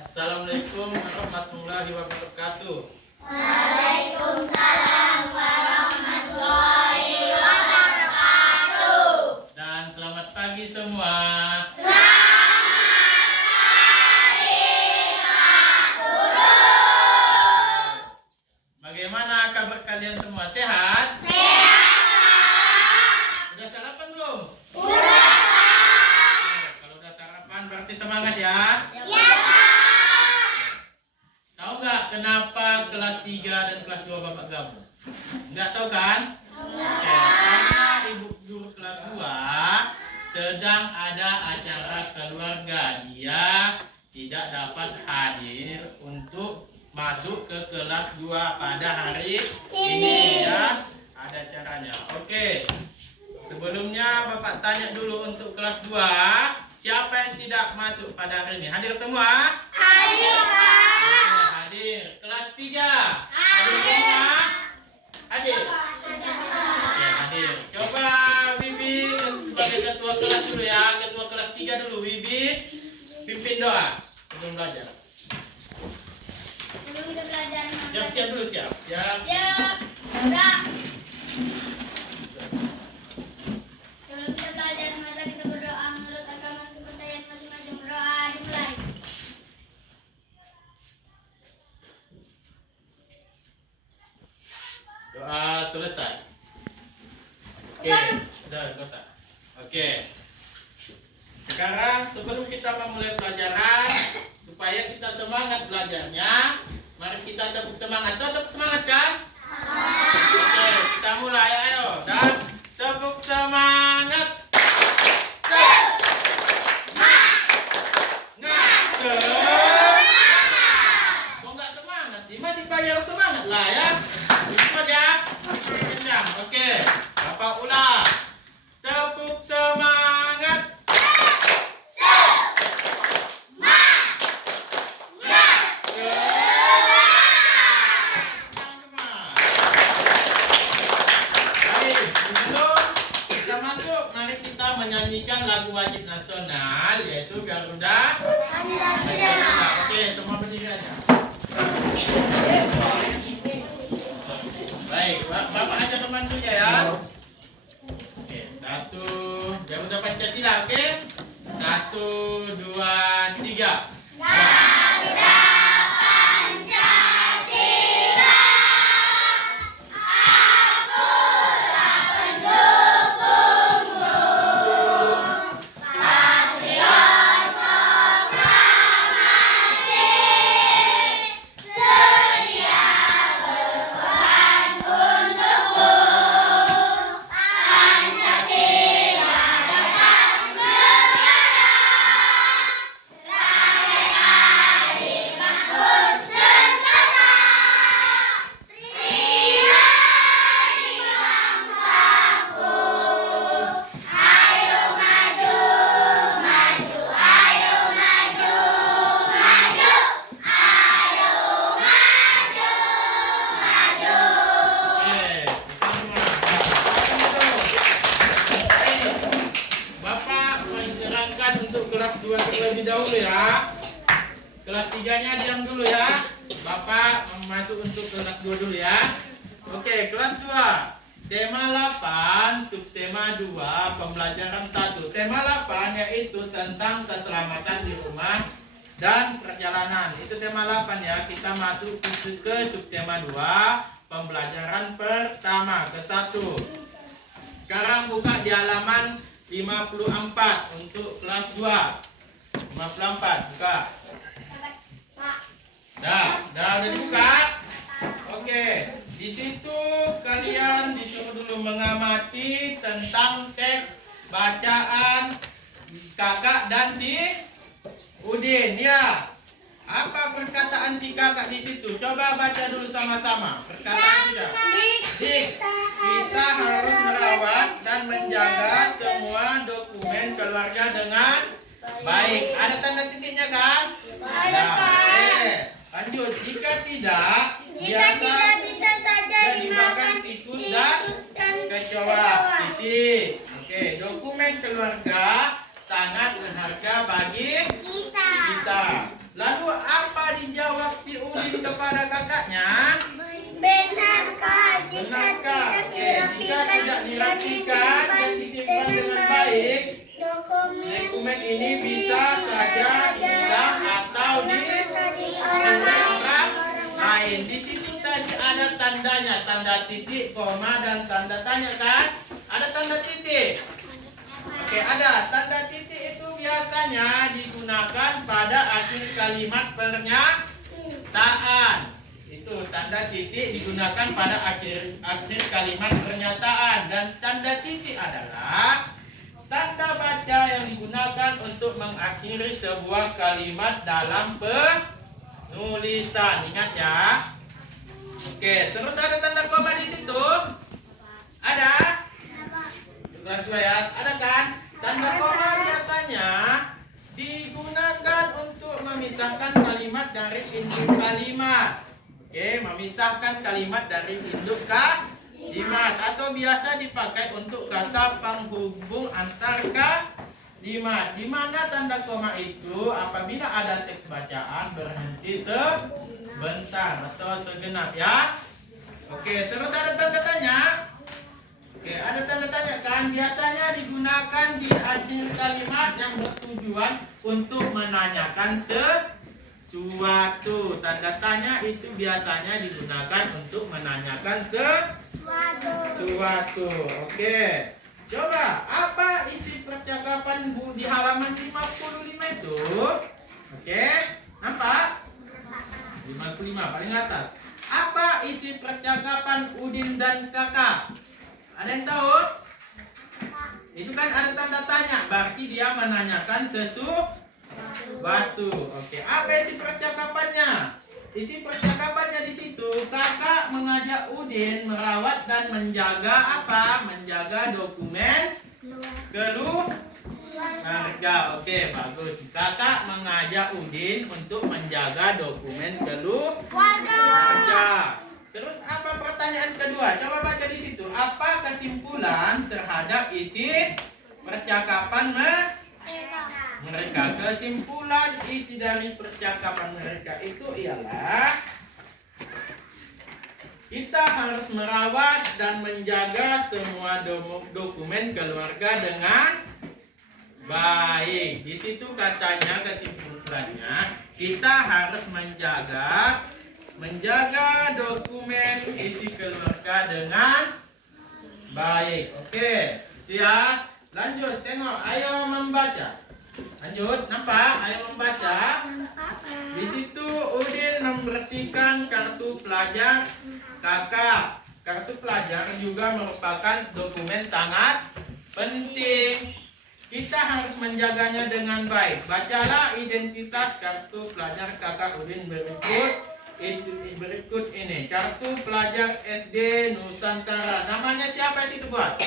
Assalamualaikum warahmatullahi wabarakatuh. Waalaikumsalam warahmatullahi wabarakatuh. Dan selamat pagi semua. Selamat pagi, Pak Guru. Bagaimana kabar kalian semua? Sehat? Sehat. Udah sarapan belum? Udah, Pak. Kalau udah sarapan berarti semangat ya. Ya, Pak. Tahu nggak kenapa kelas 3 dan kelas 2 Bapak gabung? Nggak tahu kan? Oke, karena ibu guru kelas 2 sedang ada acara keluarga. Dia tidak dapat hadir untuk masuk ke kelas 2 pada hari ini ya. Ada acaranya. Oke. Sebelumnya Bapak tanya dulu untuk kelas 2, siapa yang tidak masuk pada hari ini? Hadir semua? Hadir, Pak. Oke, hadir. Kelas 3. Hadir semua? Hadir. Oke, hadir. Coba Wibi sebagai ketua kelas dulu ya. Ketua kelas 3 dulu. Wibi pimpin doa sebelum belajar. Sebelum kita belajar, Siap-siap dulu, siap. Siap. Siap. Udah. Sebelum kita belajar, mari kita berdoa menurut agama kepercayaan masing-masing. Berdoa dimulai. Doa selesai. Oke, sudah selesai. Oke. Sekarang sebelum kita memulai pelajaran, supaya kita semangat belajarnya, mari kita tepuk semangat. Tetap semangat kan? Oke, kita mulai ayo. Dan tepuk semangat. Kok nggak semangat sih? Masih banyak semangat lah ya. Itu aja. Kencang. Oke. Bapak ulang. Tepuk semangat. Baik, sebelum kita masuk, mari kita menyanyikan lagu wajib nasional, yaitu Garuda. Oke, semua berdiri aja. Baik, Bapak aja pemandunya ya. Oke, 1, Garuda Pancasila, oke? 1, 2, 3. Garuda Pancasila, akulah pendukungmu. Patriot proklamasi, sedia berkorban untukmu. Pancasila dasar negara, rakyat adil makmur sentosa. Terima di bangsaku, ayo maju, maju, ayo maju, maju, ayo maju, maju. Oke, kita semua. Bapak menyerahkan untuk kelas 2 terlebih dahulu ya. Kelas 3-nya diam dulu ya. Bapak masuk untuk kelas 2 dulu ya. Oke, kelas 2. Tema 8, subtema 2, pembelajaran 1. Tema 8 yaitu tentang keselamatan di rumah dan perjalanan. Itu tema 8 ya. Kita masuk ke subtema 2, pembelajaran pertama ke 1. Sekarang buka di halaman 54 untuk kelas 2. 54, buka. Dah udah dibuka. Oke, di situ kalian disuruh dulu mengamati tentang teks bacaan kakak dan si Udin ya. Apa perkataan si kakak di situ? Coba baca dulu sama-sama. Perkataan sudah. Dik, kita harus merawat dan menjaga semua dokumen keluarga dengan baik. Ada tanda titiknya kan? Ada, Pak. Oke. Lanjut. Jika tidak, bisa saja dimakan tikus dan kecoa. Titik. Oke. Dokumen keluarga sangat berharga bagi kita. kita. Lalu Izin kepada kakaknya. Benarkah Benarkah? Oke, jika tidak dirapikan dan disimpan dengan baik, dokumen ini bisa saja hilang atau dijual orang lain. Di situ tadi ada tandanya, tanda titik, koma, dan tanda tanya kan? Ada tanda titik. Oke, ada tanda titik itu biasanya digunakan pada akhir kalimat pernyataan. Itu tanda titik digunakan pada akhir kalimat pernyataan, dan tanda titik adalah tanda baca yang digunakan untuk mengakhiri sebuah kalimat dalam penulisan. Ingat ya. Oke, terus ada tanda koma di situ. Ada? Kelas 2 ya. Ada kan? Tanda koma biasanya digunakan untuk memisahkan kalimat dari induk kalimat. Oke, memisahkan kalimat dari induk kalimat, atau biasa dipakai untuk kata penghubung antar kalimat. Di mana tanda koma itu apabila ada teks bacaan berhenti sebentar atau segenap ya. Oke, terus ada tanda tanya. Oke, ada tanda tanya kan, biasanya digunakan di akhir kalimat yang bertujuan untuk menanyakan sesuatu. Tanda tanya itu biasanya digunakan untuk menanyakan sesuatu. Oke. Coba, apa isi percakapan di halaman 55 itu? Oke, nampak? 55 paling atas. Apa isi percakapan Udin dan kakak? Ada yang tahu? Itu kan ada tanda tanya, berarti dia menanyakan sesuatu. Oke, apa isi percakapannya? Isi percakapannya di situ, kakak mengajak Udin merawat dan menjaga apa? Menjaga dokumen keluarga. Oke, bagus. Kakak mengajak Udin untuk menjaga dokumen keluarga. Terus apa pertanyaan kedua? Coba baca di situ. Apa kesimpulan terhadap isi percakapan mereka? Kesimpulan isi dari percakapan mereka itu ialah kita harus merawat dan menjaga semua dokumen keluarga dengan baik. Di situ katanya kesimpulannya kita harus menjaga dokumen isi keluarga dengan baik. Oke, itu ya. Lanjut, tengok. Ayo membaca. Lanjut, nampak? Ayo membaca. Di situ Udin membersihkan kartu pelajar kakak. Kartu pelajar juga merupakan dokumen sangat penting. Kita harus menjaganya dengan baik. Bacalah identitas kartu pelajar kakak Udin berikut ini. Kartu pelajar SD Nusantara. Namanya siapa itu buat?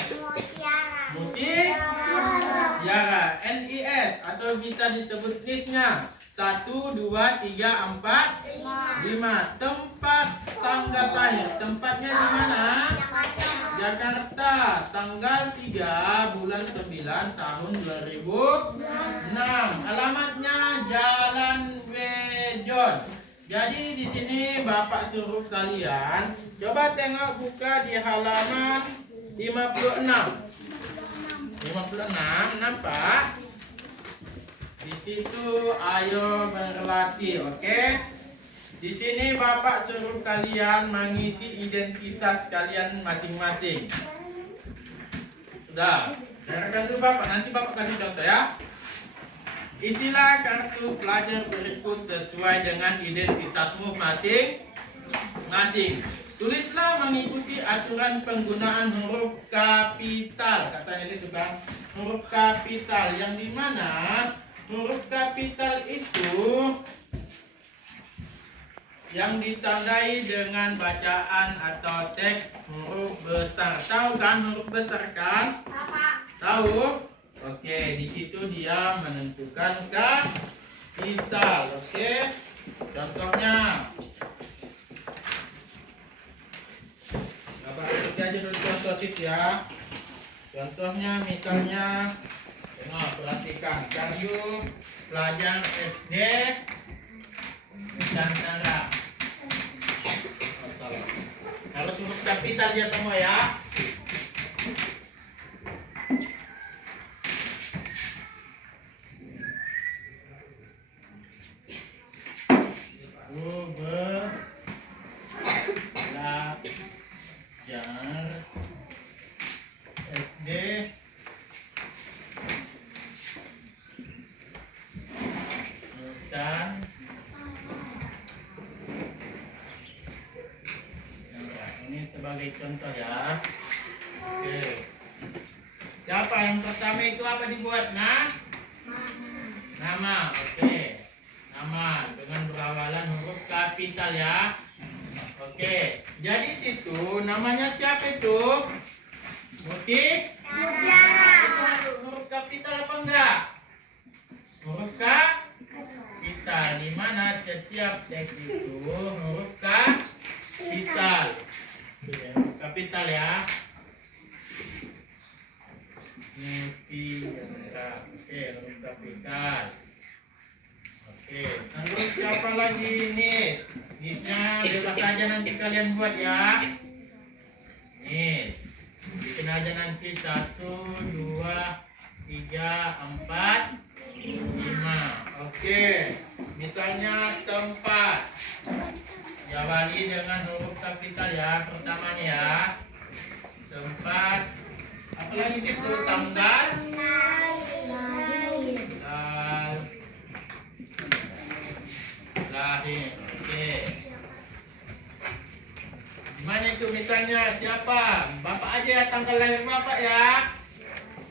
Mutiara. NIS atau bisa disebut NIS-nya 1, 2, 3, 4, 5. Tempat tanggal lahir. Tempatnya di mana? Jakarta. Tanggal 3 bulan 9 tahun 2006. Alamatnya Jalan Wejon. Jadi di sini Bapak suruh kalian coba tengok, buka di halaman 56. 56, nampak? Di situ ayo berlatih, oke? Di sini Bapak suruh kalian mengisi identitas kalian masing-masing. Sudah, dengarkan dulu Bapak, nanti Bapak kasih contoh ya. Isilah kartu pelajar berikut sesuai dengan identitasmu masing-masing. Tulislah mengikuti aturan penggunaan huruf kapital. Katanya itu kan huruf kapital, yang dimana huruf kapital itu yang ditandai dengan bacaan atau teks huruf besar. Tahu kan huruf besar kan? Tahu? Oke, di situ dia menentukan kapital. Oke, contohnya. Bapak ikuti aja dulu contoh sih ya. Contohnya misalnya, perhatikan kartu pelajar SD Nusantara. kapital dia semua ya. Belajar SD Nusan ini sebagai contoh ya. Oke. Siapa yang pertama itu apa dibuat? Nama. Oke. Nama dengan berawalan huruf kapital ya. Oke. Jadi situ namanya siapa itu? Mutiara. Itu huruf kapital apa enggak? Huruf kapital. Di mana setiap teks itu huruf kapital. Huruf kapital ya. Mutiara. Oke, huruf kapital. Oke, terus siapa lagi nis? Nisnya bebas saja nanti kalian buat ya. Nis. Bikin aja nanti 1, 2, 3, 4, 5. Oke. Misalnya tempat. Jawali dengan huruf kapital ya. Pertamanya ya. Tempat. Apa lagi situ? Tanggal. Lahir. Oke. Gimana itu misalnya siapa? Bapak aja ya tanggal lahir bapak ya.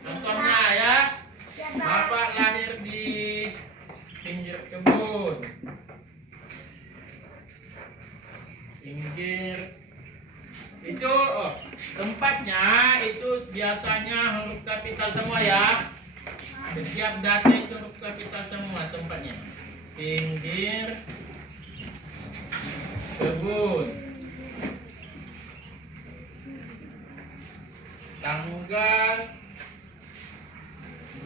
Contohnya ya. Bapak lahir di pinggir kebun. Pinggir. Itu tempatnya itu biasanya huruf kapital semua ya. Setiap data itu huruf kapital semua tempatnya. Pinggir kebun. Tanggal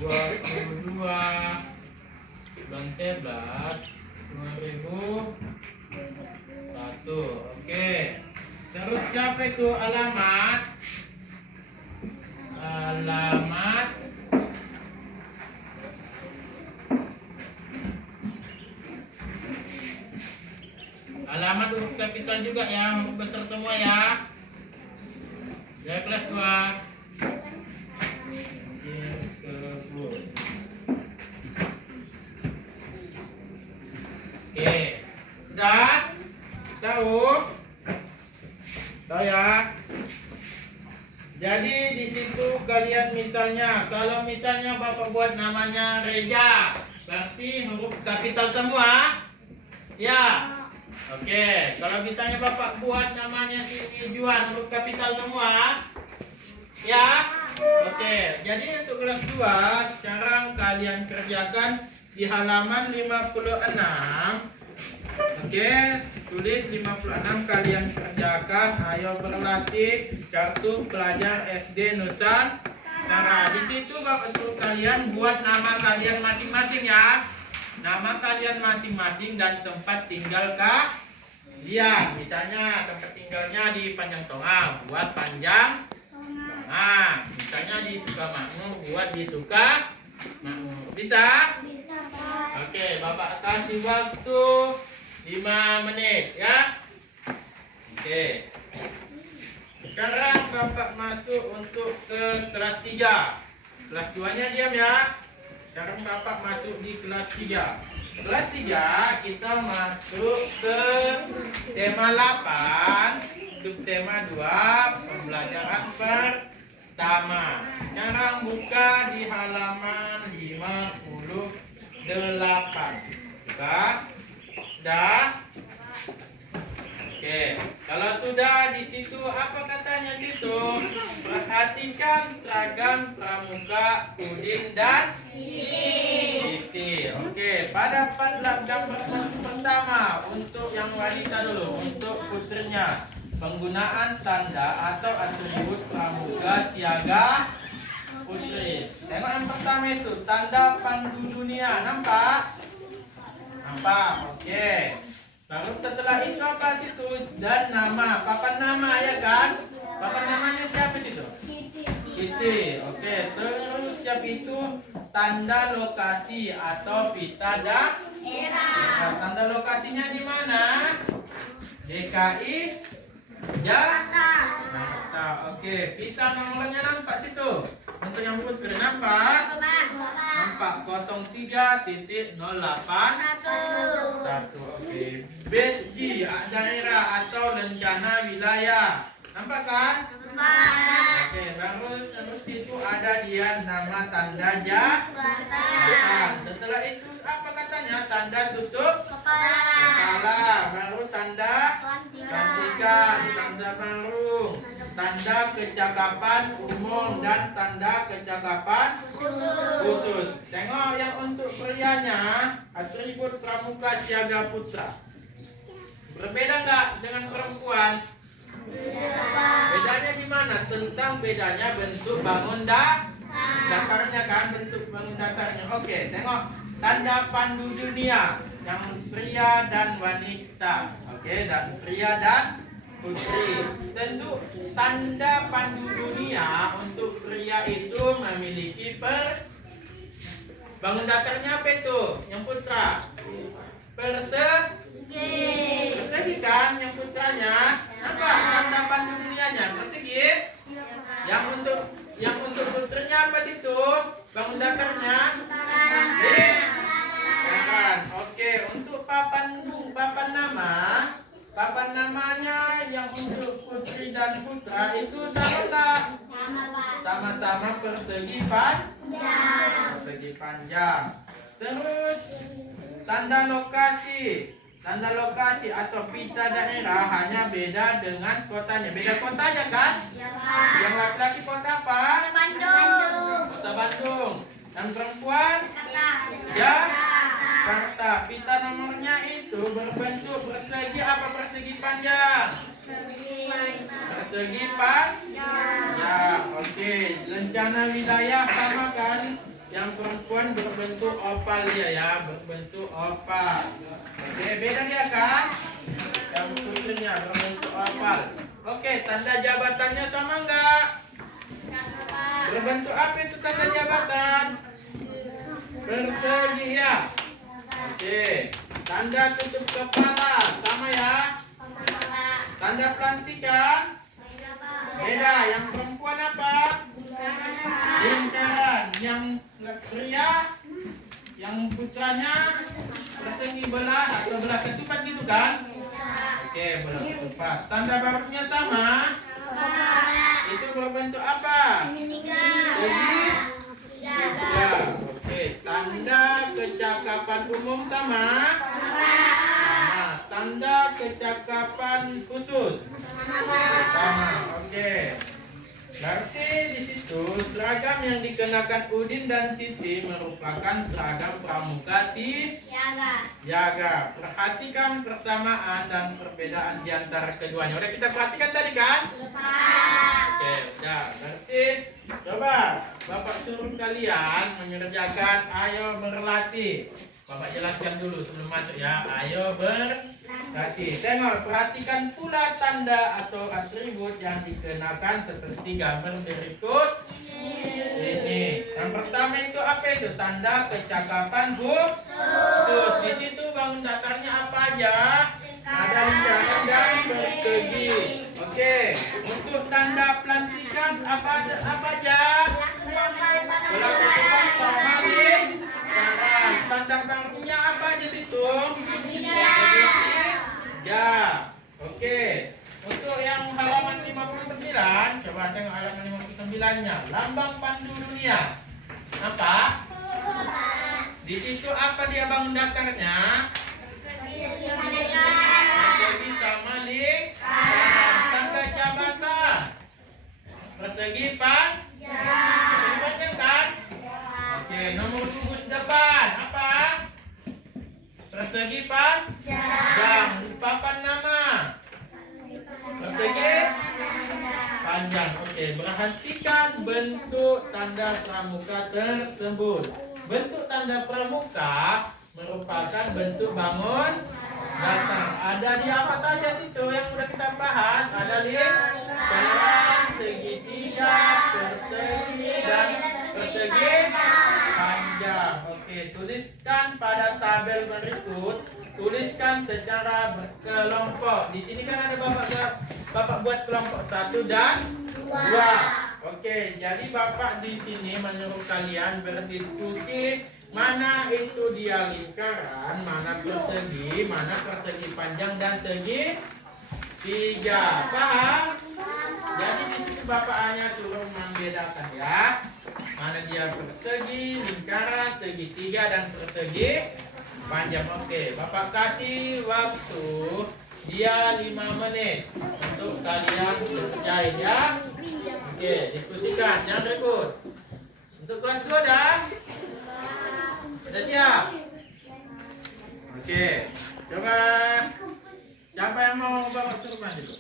22 bulan 11 2001. Oke. Terus siapa itu alamat? Alamat alamat huruf kapital juga ya, huruf besar semua ya. Ya kelas 2. Oke. Sudah? Tahu? Tahu ya? Jadi di situ kalian misalnya, kalau misalnya Bapak buat namanya Reja, berarti huruf kapital semua? Ya. Oke, kalau misalnya Bapak buat namanya si Juan, huruf kapital semua? Ya? Oke, jadi untuk kelas 2, sekarang kalian kerjakan di halaman 56. Oke, tulis 56 kalian kerjakan. Ayo berlatih kartu pelajar SD Nusantara. Di situ Bapak suruh kalian buat nama kalian masing-masing ya. Nama kalian masing-masing dan tempat tinggal kalian. Misalnya tempat tinggalnya di Panjang Tonga, buat Panjang Tonga. Misalnya di Sukamakmur, buat di Sukamakmur. Bisa? Bisa, Pak. Oke, Bapak kasih waktu 5 menit ya. Oke. Sekarang Bapak masuk untuk ke kelas 3. Kelas 2-nya diam ya. Sekarang Bapak masuk di kelas 3. Kelas 3 kita masuk ke tema 8, subtema 2, pembelajaran pertama. Sekarang buka di halaman 58. Buka. Sudah? Oke. Kalau sudah di situ apa katanya situ? Perhatikan seragam pramuka Udin dan Siti. Oke, pada gambar pertama untuk yang wanita dulu, untuk putrinya. Penggunaan tanda atau atribut pramuka siaga putri. Tengok yang pertama itu tanda pandu dunia. Nampak? Nampak? Oke. Baru setelah itu apa situ? Dan nama. Papan nama ya kan? Papan namanya siapa situ? Siti. Oke, terus siapa itu? Tanda lokasi atau pita daerah. Tanda lokasinya di mana? DKI Jakarta. Oke, pita nomornya nampak situ. Untuk yang putri nampak? Nampak 03.081. Oke. BSG daerah atau rencana wilayah. Nampak kan? Oke, baru terus itu ada dia nama tanda jabatan. Setelah itu apa katanya? Tanda tutup kepala. Baru tanda pelantikan, tanda baru, tanda kecakapan umum dan tanda kecakapan khusus. Tengok yang untuk prianya, atribut pramuka siaga putra. Berbeda nggak dengan perempuan? Bedanya di mana? Tentang bedanya bentuk bangun datarnya kan, bentuk bangun datarnya. Oke, tengok tanda pandu dunia yang pria dan wanita. Oke, dan pria dan putri. Tentu tanda pandu dunia untuk pria itu memiliki bangun datarnya apa itu? Yang putra. Persegi kan yang putranya. Apa tanda pandu dunianya? Persegi. Yang untuk putrinya apa situ? Bangun datarnya. Oke, untuk papan namanya yang untuk putri dan putra itu sama tak? Sama-sama persegi panjang. Terus tanda lokasi atau pita daerah hanya beda dengan kotanya. Beda kotanya kan? Yang laki-laki kota apa? Kota Bandung. Dan perempuan? Jakarta. Pita nomornya itu berbentuk persegi apa persegi panjang? Persegi panjang. Oke, rencana wilayah sama kan? Yang perempuan berbentuk oval ya, berbentuk oval. Oke, beda dia kan? Yang putrinya berbentuk oval. Oke, tanda jabatannya sama enggak? Berbentuk apa itu tanda jabatan? Persegi ya. Oke, tanda tutup kepala sama ya. Tanda pelantikan beda. Yang perempuan apa? Lingkaran. Yang pria, yang putranya persegi belah atau belah ketupat gitu kan? Oke, belah ketupat. Tanda barunya sama. Itu berbentuk apa? Segitiga. Oke, tanda kecakapan umum sama. Tanda kecakapan khusus sama. Oke. Berarti di situ seragam yang dikenakan Udin dan Siti merupakan seragam pramuka siaga. Perhatikan persamaan dan perbedaan di antara keduanya. Udah kita perhatikan tadi kan? Oke, udah. Berarti coba Bapak suruh kalian mengerjakan ayo berlatih. Bapak jelaskan dulu sebelum masuk ya. Ayo berlatih. Tengok, perhatikan pula tanda atau atribut yang dikenakan seperti gambar berikut ini. Yang pertama itu apa itu? Tanda kecakapan khusus. Di situ bangun datarnya apa aja? Ada lingkaran dan persegi. Oke. Untuk tanda pelantikan apa aja? Pelantikan sama tanda barunya apa aja situ? Ya. Oke. Untuk yang halaman 59, coba tengok halaman 59-nya. Lambang pandu dunia. Apa? Di situ apa dia bangun datarnya? Persegi sama lingkaran. Tanda jabatan. Persegi panjang kan? Oke, nomor gugus depan apa? Persegi panjang. Papan nama persegi panjang. Oke, perhatikan bentuk tanda pramuka tersebut. Bentuk tanda pramuka merupakan bentuk bangun datar. Ada di apa saja situ yang sudah kita bahas? Ada lingkaran, tiga, persegi dan persegi panjang. Oke, tuliskan pada tabel berikut. Tuliskan secara berkelompok. Di sini kan ada bapak buat kelompok 1 dan 2. Oke, jadi bapak di sini menyuruh kalian berdiskusi mana itu dia lingkaran, mana persegi panjang dan segi 3. Paham? Jadi di sini bapak hanya suruh membedakan ya. Mana dia persegi, lingkaran, segi 3 dan persegi panjang. Oke, bapak kasih waktu dia 5 menit untuk kalian selesai ya. Oke, diskusikan, jangan ribut. Untuk kelas 2 dah. Sudah siap? Oke, coba siapa yang mau bawa suruhan dulu?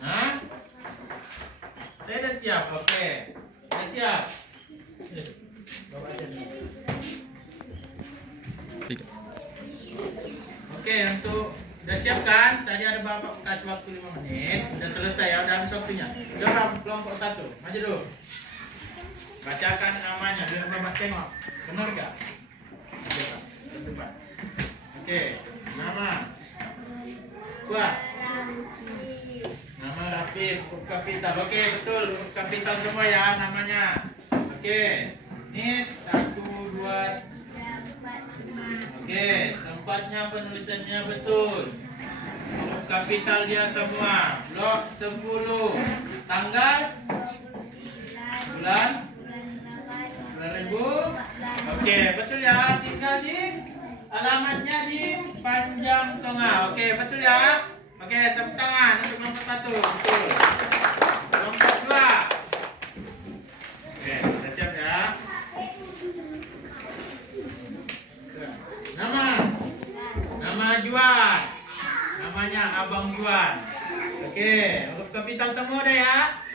Hah? Saya sudah siap, oke. Sudah siap. Bawa aja dulu. Oke, untuk udah siap kan? Tadi ada bapak kasih waktu 5 menit. Udah selesai ya, udah habis waktunya. Udah kelompok 1, maju dulu. Bacakan namanya biar bapak tengok. Benar gak? Oke, nama. Kuat. Nama Rafi, huruf kapital. Oke, betul, huruf kapital semua ya namanya. Oke, Nis 1, 2. Oke, tempatnya penulisannya betul. Huruf kapital dia semua. Blok 10. Tanggal? Bulan? Ribu. Oke, betul ya. Tinggal di alamatnya di panjang tengah. Oke, betul ya. Oke, tepuk tangan untuk kelompok 1. Betul. Kelompok 2. Oke, sudah siap ya. Nama Juan. Namanya Abang Juan. Oke, huruf kapital semua dah ya.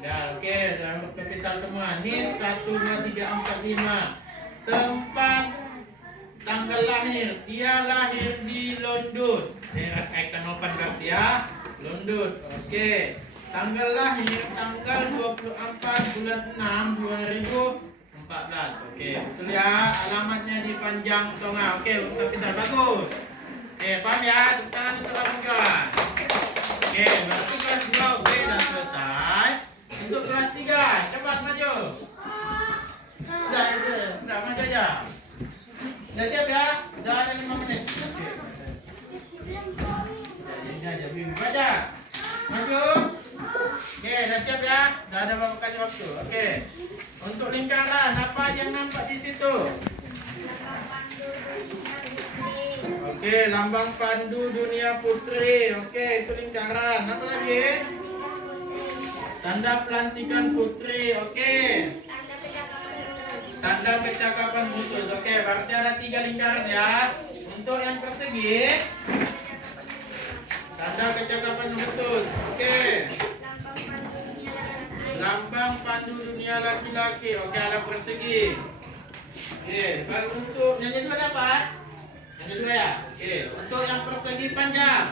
Ya, oke, huruf kapital semua. Nis 1, 2, 3, 4, 5. Tempat tanggal lahir. Dia lahir di London. Daerah Ekanopan berarti ya. London. Oke. Tanggal lahir tanggal 24 bulan 6 2014. Oke, betul ya. Alamatnya di Panjang Tonga. Oke, huruf kapital bagus. Oke, paham ya? Tepuk tangan untuk Abang Juan. Oke, berarti kelas 2 oke, dan selesai. Untuk kelas 3, cepat maju. Udah maju aja. Udah siap ya? Udah ada 5 menit. Oke. Ini aja, baca. Maju. Oke, udah siap ya? Udah ada berapa kali waktu. Oke. Untuk lingkaran, apa yang nampak di situ? Oke, lambang pandu dunia putri. Oke, itu lingkaran. Apa lagi? Tanda pelantikan putri. Oke. Tanda kecakapan khusus. Oke, berarti ada 3 lingkaran ya. Untuk yang persegi, tanda kecakapan khusus. Oke. Lambang pandu dunia laki-laki. Oke, ada persegi. Oke, baru untuk yang kedua dapat? Yang kedua ya. Oke, untuk yang persegi panjang.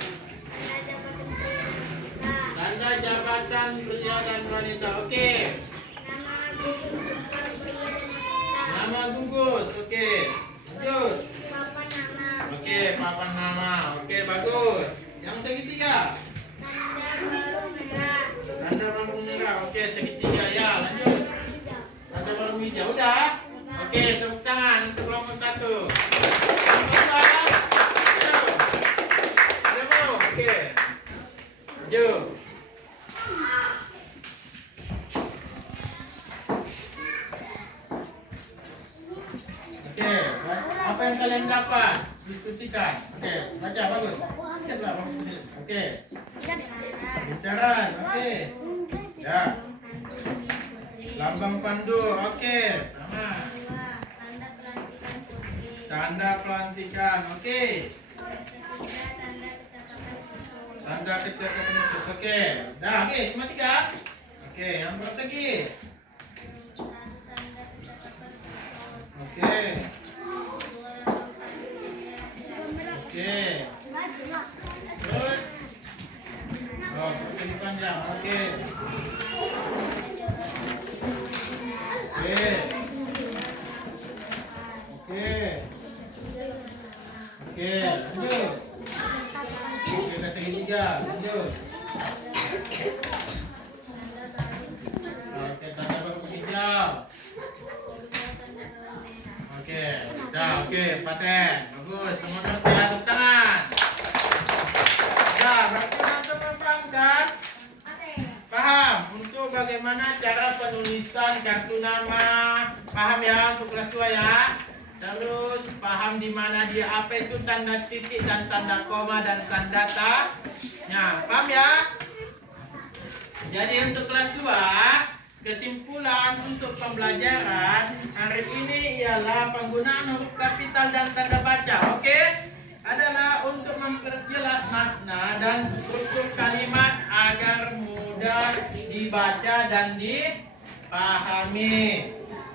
Tanda jabatan pria dan wanita. Oke. Nama gugus. Oke. Lanjut. Oke, papan nama. Oke, bagus. Yang segitiga. Tanda lampu merah. Oke, segitiga ya. Lanjut. Tanda lampu hijau. Udah. Oke, tepuk tangan untuk kelompok 1. Oke. Maju. Oke, apa yang kalian dapat? Diskusikan. Oke, baca bagus. Siaplah. Oke. Lingkaran. Oke. Ya. Lambang pandu. Oke. Sama. Tanda pelantikan. Oke. Tanda kecakapan khusus. Oke. Dah, oke, cuma 3. Oke, yang persegi. Oke. Oke. Terus. Oh, persegi panjang. Oke. Oke, lanjut. Oke, ke segitiga, lanjut. Oke, tanda baku hijau. Oke, udah, oke, paten. Bagus, semua ngerti ya, tepuk tangan. Nah, berarti teman-teman paham kan? Paham untuk bagaimana cara penulisan kartu nama. Paham ya untuk kelas 2 ya. Terus paham di mana dia apa itu tanda titik dan tanda koma dan tanda tanya. Paham ya? Jadi untuk kelas 2, kesimpulan untuk pembelajaran hari ini ialah penggunaan huruf kapital dan tanda baca. Oke? Adalah untuk memperjelas makna dan struktur kalimat agar mudah dibaca dan dipahami.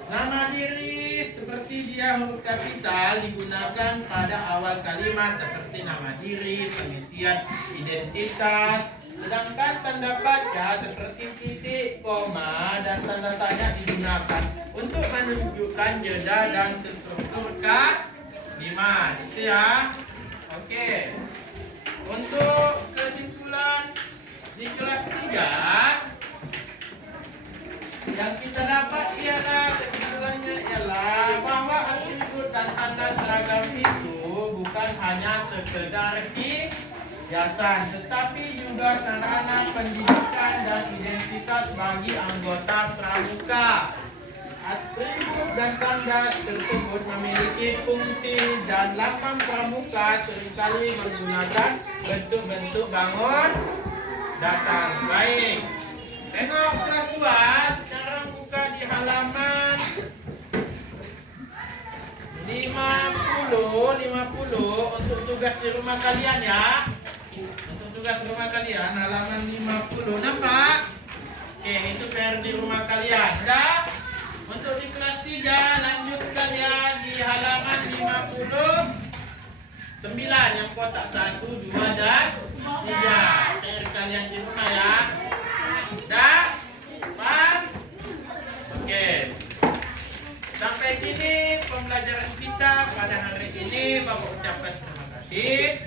Nama diri seperti dia huruf kapital digunakan pada awal kalimat seperti nama diri, pengisian identitas. Sedangkan tanda baca seperti titik, koma, dan tanda tanya digunakan untuk menunjukkan jeda dan struktur kalimat. Itu ya. Oke. Untuk kesimpulan di kelas 3 yang kita dapat kesimpulannya ialah bahwa atribut dan tanda seragam itu bukan hanya sekedar hiasan, tetapi juga sarana pendidikan dan identitas bagi anggota pramuka. Atribut dan tanda tersebut memiliki fungsi dan lambang pramuka seringkali menggunakan bentuk-bentuk bangun dasar. Baik. Tengok kelas 2, sekarang buka di halaman 50 untuk tugas di rumah kalian ya. Untuk tugas rumah kalian halaman 50. Nampak? Oke, itu PR di rumah kalian. Udah? Untuk di kelas 3 lanjut kalian di halaman 59 yang kotak 1, 2 dan 3. PR kalian di rumah ya. Dah? Paham? Oke. Sampai sini pembelajaran kita pada hari ini. Bapak ucapkan terima kasih.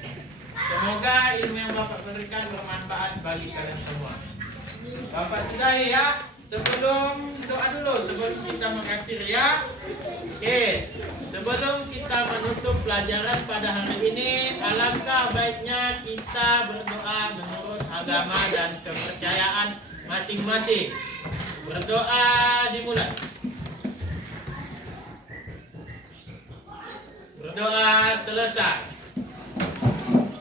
Semoga ilmu yang Bapak berikan bermanfaat bagi kalian semua. Bapak sudahi ya. Sebelum doa dulu, sebelum kita mengakhiri ya. Oke. Sebelum kita menutup pelajaran pada hari ini, alangkah baiknya kita berdoa menurut agama dan kepercayaan masing-masing. Berdoa dimulai. Berdoa selesai.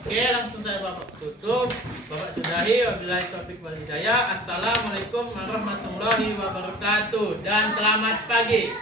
Oke, langsung saya Bapak tutup. Bapak sudahi. Wabillahi taufiq wal hidayah. Assalamualaikum warahmatullahi wabarakatuh dan selamat pagi.